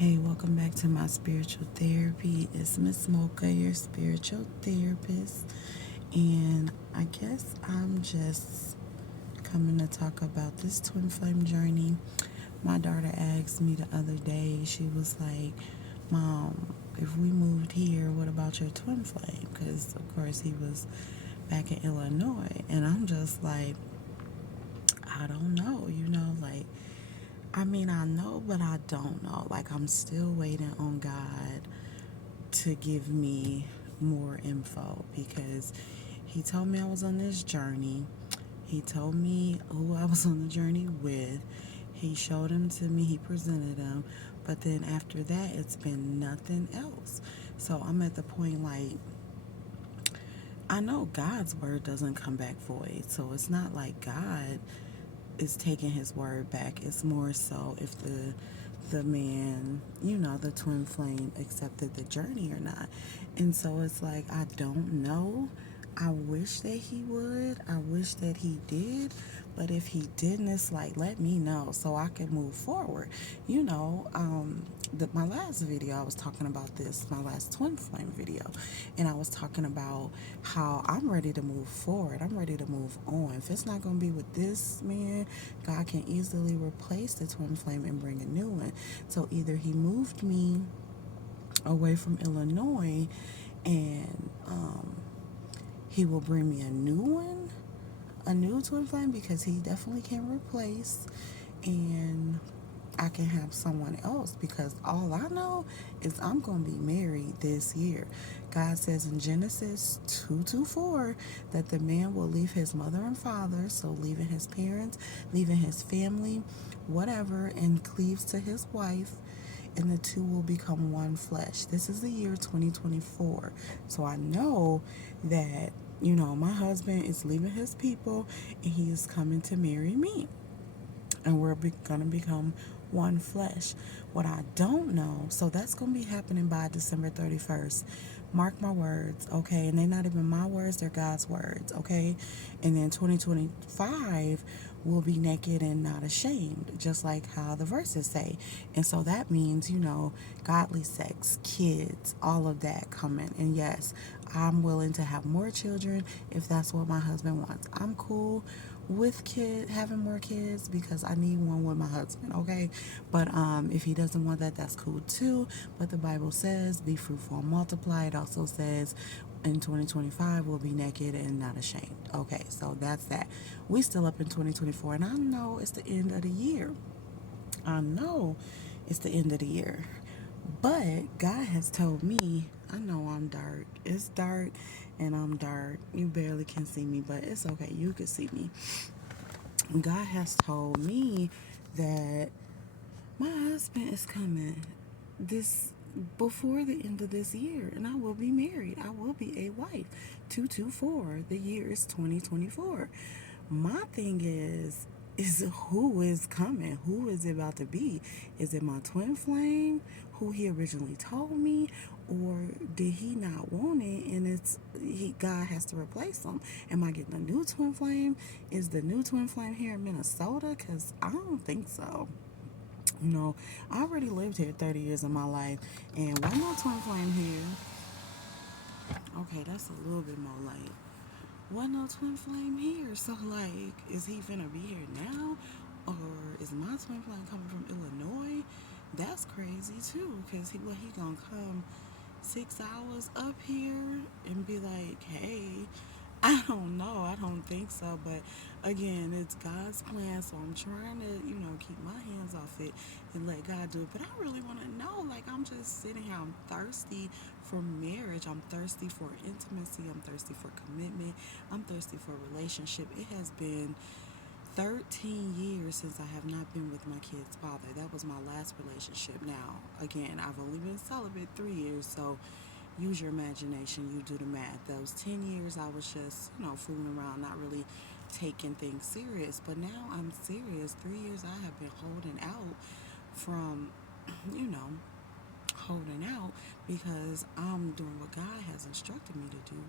Hey, welcome back to my spiritual therapy. It's Miss Mocha, your spiritual therapist. And I guess I'm just coming to talk about this twin flame journey. My daughter asked me the other day, she was like, Mom, if we moved here, what about your twin flame? Because, of course, he was back in Illinois. And I'm just like, I don't know, like, I mean, I know, but I don't know. Like, I'm still waiting on God to give me more info because he told me I was on this journey. He told me who I was on the journey with. He showed him to me, he presented him. But then after that, it's been nothing else. So I'm at the point like, I know God's word doesn't come back void. So it's not like God is taking his word back. It's more so if the man, the twin flame accepted the journey or not. And so it's like I don't know. I wish that he would. I wish that he did. But if he didn't, it's like let me know so I can move forward. My last video I was talking about this, my last twin flame video, and I was talking about how I'm ready to move forward. I'm ready to move on. If it's not gonna be with this man, God can easily replace the twin flame and bring a new one. So either he moved me away from Illinois and he will bring me a new one, a new twin flame, because he definitely can replace, and I can have someone else, because all I know is I'm going to be married this year. God says in Genesis 2:4 that the man will leave his mother and father, so leaving his parents, leaving his family, whatever, and cleaves to his wife, and the two will become one flesh. This is the year 2024. So I know that, my husband is leaving his people and he is coming to marry me, and we're going to become one flesh. What I don't know, so that's going to be happening by December 31st. Mark my words, okay? And they're not even my words, they're God's words, okay? And then 2025 will be naked and not ashamed, just like how the verses say. And so that means, godly sex, kids, all of that coming. And yes, I'm willing to have more children if that's what my husband wants. I'm cool with having more kids because I need one with my husband, okay? But if he doesn't want that, that's cool too. But the Bible says be fruitful and multiply. It also says in 2025 we'll be naked and not ashamed. Okay, so that's that. We still up in 2024, and I know it's the end of the year. I know it's the end of the year. But God has told me, I know I'm dark. It's dark and I'm dark. You barely can see me, but it's okay. You can see me. God has told me that my husband is coming this before the end of this year, and I will be married. I will be a wife. 224. The year is 2024. My thing is who is coming? Who is it about to be? Is it my twin flame, who he originally told me, or did he not want it and God has to replace him? Am I getting a new twin flame? Is the new twin flame here in Minnesota? Because I don't think so. I already lived here 30 years of my life, and one more twin flame here. Okay, that's a little bit more light. One no twin flame here. So like, is he finna be here now, or is my twin flame coming from Illinois? That's crazy too, cause he gonna come 6 hours up here and be like, hey, I don't know. I don't think so. But again, it's God's plan. So I'm trying to, keep my hands off it and let God do it. But I really want to know. Like, I'm just sitting here. I'm thirsty for marriage. I'm thirsty for intimacy. I'm thirsty for commitment. I'm thirsty for a relationship. It has been 13 years since I have not been with my kid's father. That was my last relationship. Now, again, I've only been celibate 3 years. So use your imagination, you do the math. Those 10 years I was just, fooling around, not really taking things serious. But now I'm serious. 3 years I have been holding out from, you know, holding out because I'm doing what God has instructed me to do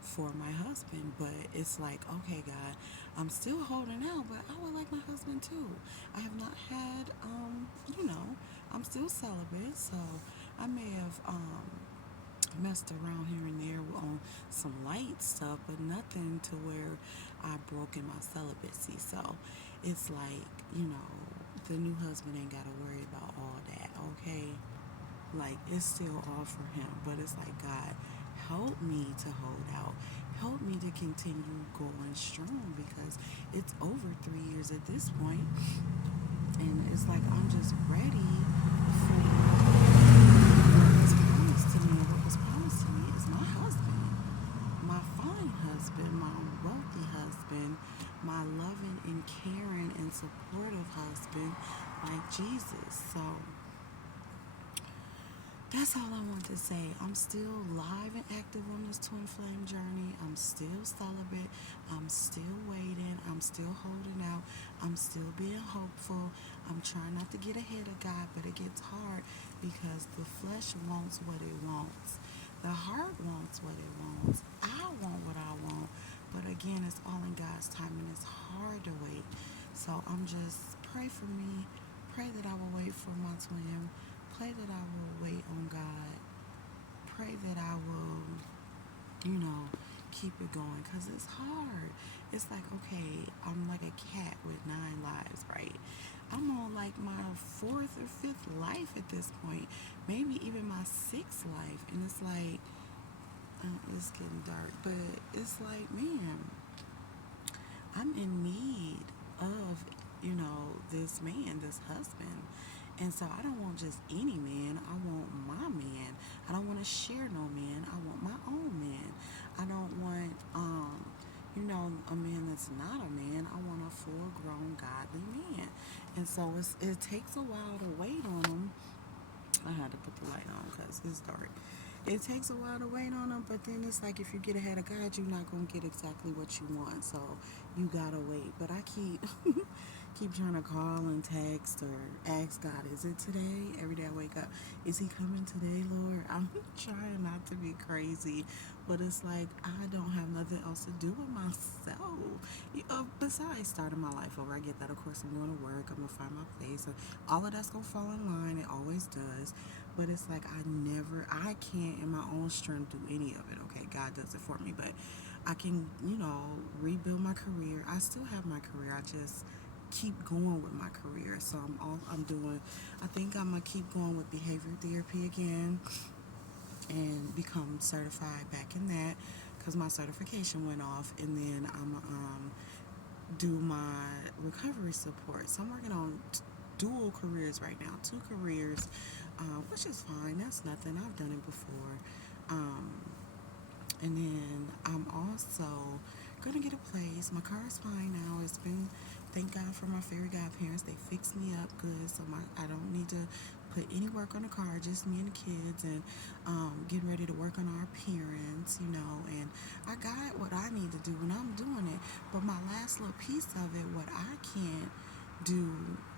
for my husband. But it's like, okay, God, I'm still holding out, but I would like my husband too. I have not had, I'm still celibate, so I may have messed around here and there on some light stuff, but nothing to where I broke in my celibacy. So it's like, the new husband ain't got to worry about all that, okay? Like, it's still all for him, but it's like, God, help me to hold out. Help me to continue going strong because it's over 3 years at this point, and it's like I'm just ready for what was promised to me. And what was promised to me is my husband, my fine husband, my wealthy husband, my loving and caring and supportive husband, like Jesus. So that's all I want to say. I'm still live and active on this twin flame journey. I'm still celibate. I'm still waiting. I'm still holding out. I'm still being hopeful. I'm trying not to get ahead of God, but it gets hard because the flesh wants what it wants. The heart wants what it wants. I want what I want. But again, it's all in God's time and it's hard to wait. So I'm just pray for me. Pray that I will wait for my twin. Pray that I will wait on God. Pray that I will, keep it going because it's hard. It's like, okay, I'm like a cat with 9 lives, right? I'm on like my fourth or fifth life at this point, maybe even my sixth life. And it's like, it's getting dark, but it's like, man, I'm in need of, this man, this husband. And so I don't want just any man. I want my man. I don't want to share no man. I want my own man. I don't want, a man that's not a man. I want a full grown, godly man. And so it takes a while to wait on him. I had to put the light on because it's dark. It takes a while to wait on them, but then it's like if you get ahead of God, you're not gonna get exactly what you want. So you gotta wait. But I keep trying to call and text or ask God, is it today? Every day I wake up, is he coming today, Lord? I'm trying not to be crazy, but it's like I don't have nothing else to do with myself. Besides starting my life over, I get that. Of course, I'm going to work. I'm gonna find my place. And all of that's gonna fall in line. It always does. But it's like I can't in my own strength do any of it. Okay, God does it for me, but I can, rebuild my career. I still have my career. I just keep going with my career. So I'm doing. I think I'm gonna keep going with behavior therapy again and become certified back in that because my certification went off, and then I'm do my recovery support. So I'm working on dual careers right now, 2 careers, which is fine. That's nothing. I've done it before. Um, and then I'm also gonna get a place. My car is fine now. It's been, thank God for my fairy godparents. They fixed me up good, so I don't need to put any work on the car. Just me and the kids, and getting ready to work on our appearance, And I got what I need to do, and I'm doing it. But my last little piece of it, what I can't do,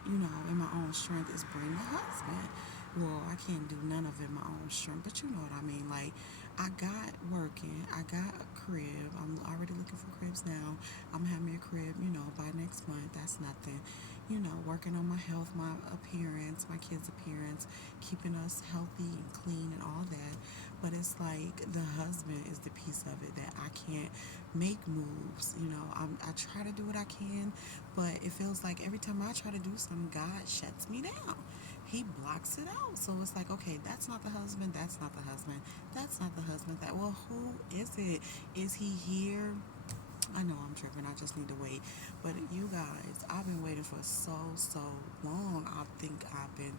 in my own strength, is bring a husband. Well, I can't do none of it in my own strength, but you know what I mean. Like, I got working, I got a crib. I'm already looking for cribs now. I'm gonna have me a crib, by next month. That's nothing. Working on my health, my appearance, my kids' appearance, keeping us healthy and clean and all that. But it's like the husband is the piece of it that I can't make moves. I try to do what I can, but it feels like every time I try to do something, God shuts me down. He blocks it out. So it's like, okay, that's not the husband, that's not the husband, that's not the husband. Well, who is it? Is he here? I know I'm tripping. I just need to wait. But you guys, I've been waiting for so long. I think I've been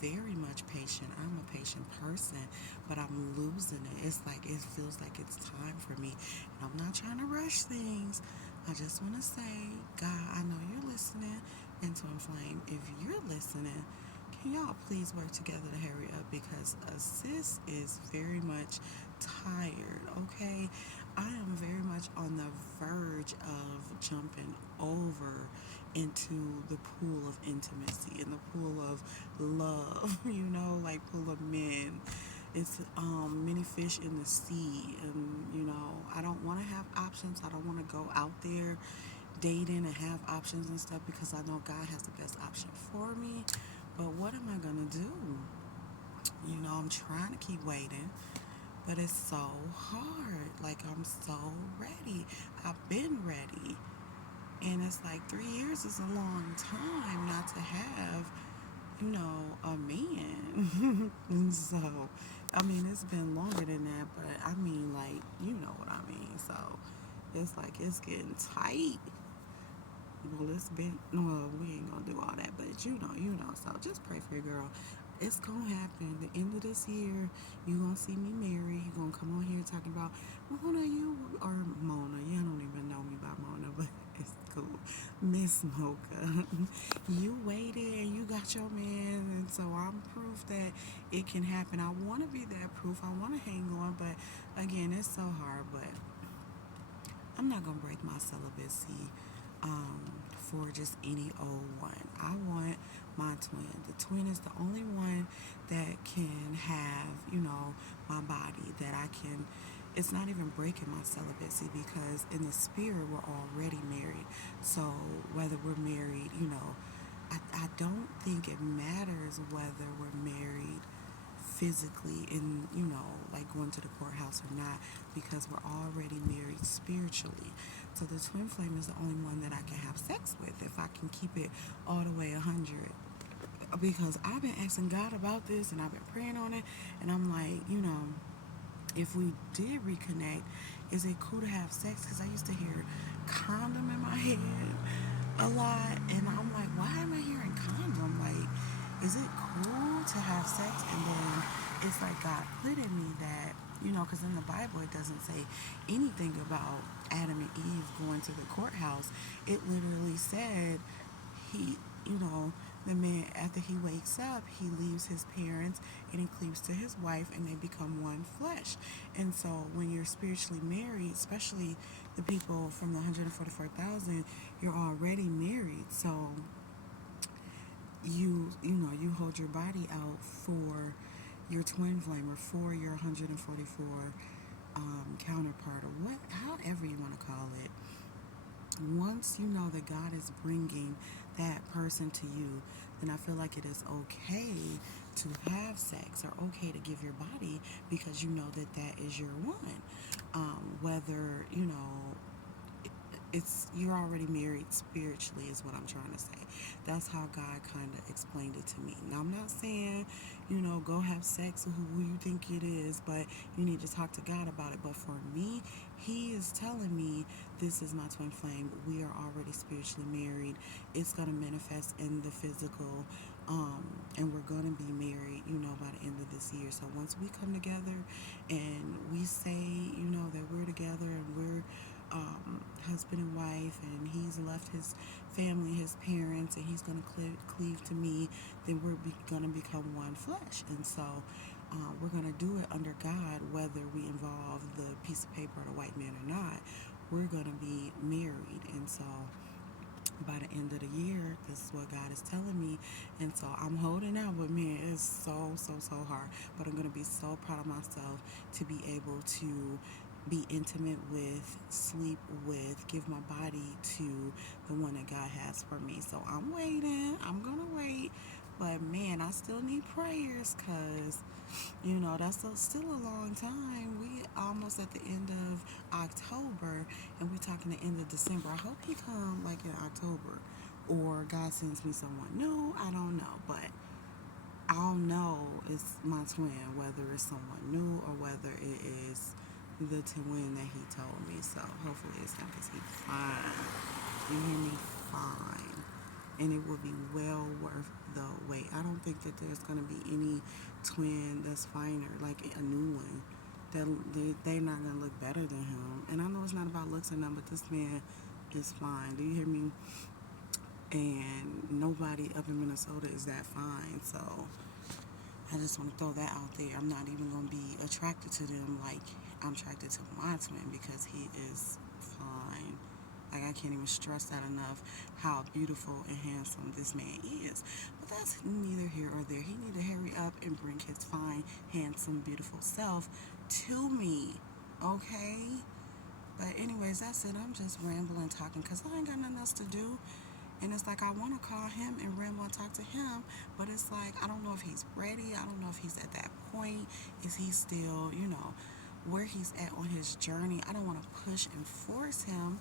very much patient. I'm a patient person, but I'm losing it. It's like it feels like it's time for me. And I'm not trying to rush things. I just want to say, God, I know you're listening. And Twin Flame, if you're listening, can y'all please work together to hurry up because sis is very much tired, okay? I am very much on the verge of jumping over into the pool of intimacy and the pool of love, like pool of men. It's many fish in the sea, and I don't want to have options. I don't want to go out there dating and have options and stuff because I know God has the best option for me. But what am I gonna do? I'm trying to keep waiting, but it's so hard. Like, I'm so ready. I've been ready. And it's like 3 years is a long time not to have, a man. And so, I mean, it's been longer than that, but I mean, like, you know what I mean. So, it's like it's getting tight. Well, it's been, well, we ain't gonna do all that, but you know. So just pray for your girl. It's gonna happen. The end of this year, you gonna see me married. You gonna come on here talking about Mona, you or Mona. You don't even know me by Mona, but it's cool. Miss Mocha, you waited and you got your man, and so I'm proof that it can happen. I want to be that proof. I want to hang on, but again, it's so hard. But I'm not gonna break my celibacy for just any old one. I want my twin. The twin is the only one that can have, my body that I can. It's not even breaking my celibacy because in the spirit we're already married. So whether we're married, I don't think it matters whether we're married physically in, like going to the courthouse or not, because we're already married spiritually. So the twin flame is the only one that I can have sex with if I can keep it all the way 100. Because I've been asking God about this and I've been praying on it, and I'm like, if we did reconnect, is it cool to have sex? Because I used to hear condom in my head a lot, and I'm like, why am I hearing condom? Like, is it cool to have sex? And then it's like God put in me that, because in the Bible it doesn't say anything about Adam and Eve going to the courthouse. It literally said he, you know, the man, after he wakes up, he leaves his parents and he cleaves to his wife and they become one flesh. And so when you're spiritually married, especially the people from the 144,000, you're already married. So you hold your body out for your twin flame or for your 144 counterpart or however you want to call it. Once you know that God is bringing that person to you, then I feel like it is okay to have sex or okay to give your body because you know that that is your one. Whether, it's you're already married spiritually is what I'm trying to say. That's how God kind of explained it to me. Now I'm not saying, go have sex with who you think it is, but you need to talk to God about it. But for me, He is telling me this is my twin flame. We are already spiritually married. It's gonna manifest in the physical, and we're gonna be married, by the end of this year. So once we come together and we say, that we're together and we're husband and wife, and he's left his family, his parents, and he's going to cleave to me, then we're going to become one flesh. And so we're going to do it under God, whether we involve the piece of paper or the white man or not. We're going to be married. And so by the end of the year, this is what God is telling me. And so I'm holding out, but man, it's so hard. But I'm going to be so proud of myself to be able to be intimate with, sleep with, give my body to the one that God has for me. So I'm waiting. I'm going to wait. But man, I still need prayers because, that's still a long time. We almost at the end of October and we're talking the end of December. I hope he come like in October or God sends me someone new. I don't know. But I'll know it's my twin, whether it's someone new or whether it is the twin that he told me. So hopefully it's him because he's fine. You hear me? Fine. And it will be well worth the wait. I don't think that there's going to be any twin that's finer, like a new one. They're not going to look better than him. And I know it's not about looks or nothing, but this man is fine. Do you hear me? And nobody up in Minnesota is that fine. So I just want to throw that out there. I'm not even going to be attracted to them like I'm attracted to my twin because he is fine. Like, I can't even stress that enough how beautiful and handsome this man is. But that's neither here or there. He need to hurry up and bring his fine, handsome, beautiful self to me. Okay? But anyways, that's it. I'm just rambling, talking because I ain't got nothing else to do. And it's like I want to call him and ramble and talk to him, but it's like I don't know if he's ready. I don't know if he's at that point. Is he still, where he's at on his journey? I don't want to push and force him.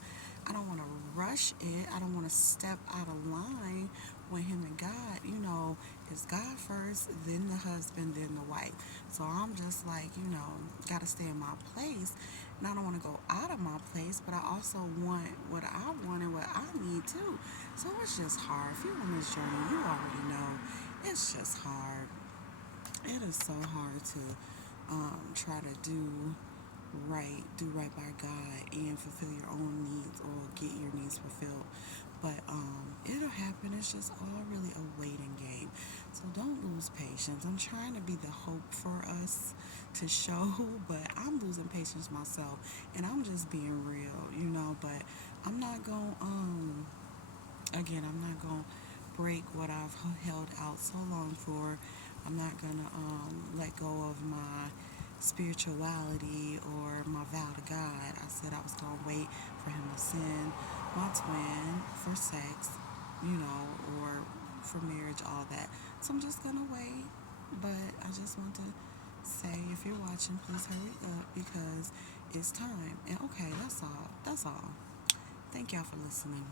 I don't want to rush it. I don't want to step out of line with him and God. It's God first, then the husband, then the wife. So I'm just like, got to stay in my place. And I don't want to go out of my place, but I also want what I want and what I need too. So it's just hard. If you're on this journey, you already know it's just hard. It is so hard to try to do right by God and fulfill your own needs or get your needs fulfilled. But it'll happen. It's just all really a waiting game. So don't lose patience. I'm trying to be the hope for us to show, but I'm losing patience myself, and I'm just being real. But I'm not gonna again, I'm not gonna break what I've held out so long for. I'm not gonna let go of my spirituality or my vow to God. I said I was gonna wait for him to send my twin for sex, or for marriage, all that. So I'm just gonna wait. But I just want to say, if you're watching, please hurry up because it's time. And okay, that's all. That's all. Thank y'all for listening.